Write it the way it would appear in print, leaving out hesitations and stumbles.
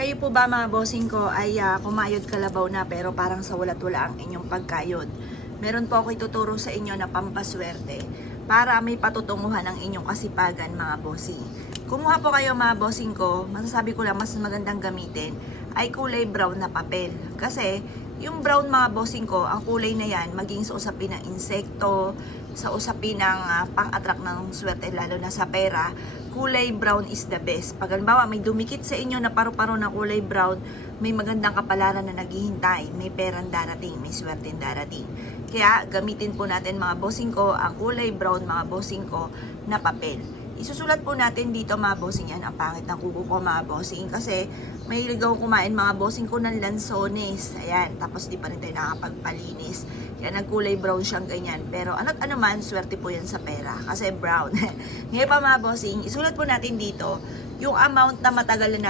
Kayo po ba mga bossing ko ay kumayod kalabaw na pero parang sa walat wala ang inyong pagkayod? Meron po ako ituturo sa inyo na pampaswerte para may patutunguhan ang inyong kasipagan mga bossing. Kumuha po kayo mga bossing ko, masasabi ko lang mas magandang gamitin ay kulay brown na papel. Kasi yung brown mga bossing ko, ang kulay na yan maging sa usapin ng insekto, sa usapin ng pang-attract ng swerte lalo na sa pera, kulay brown is the best. Pag halimbawa may dumikit sa inyo na paru-paro na kulay brown, may magandang kapalaran na naghihintay, may perang darating, may swerte darating. Kaya gamitin po natin mga bossing ko ang kulay brown mga bossing ko na papel. Isusulat po natin dito mga bossing yan. Ang pangit ng kuko ko mga bossing kasi may ligaw kumain mga bossing ko ng lansones. Ayan, tapos di pa rin tayo nakapagpalinis. Kaya nagkulay brown siyang ganyan. Pero ano't ano man, swerte po yan sa pera kasi brown. Ngayon pa mga bossing, isulat po natin dito yung amount na matagal na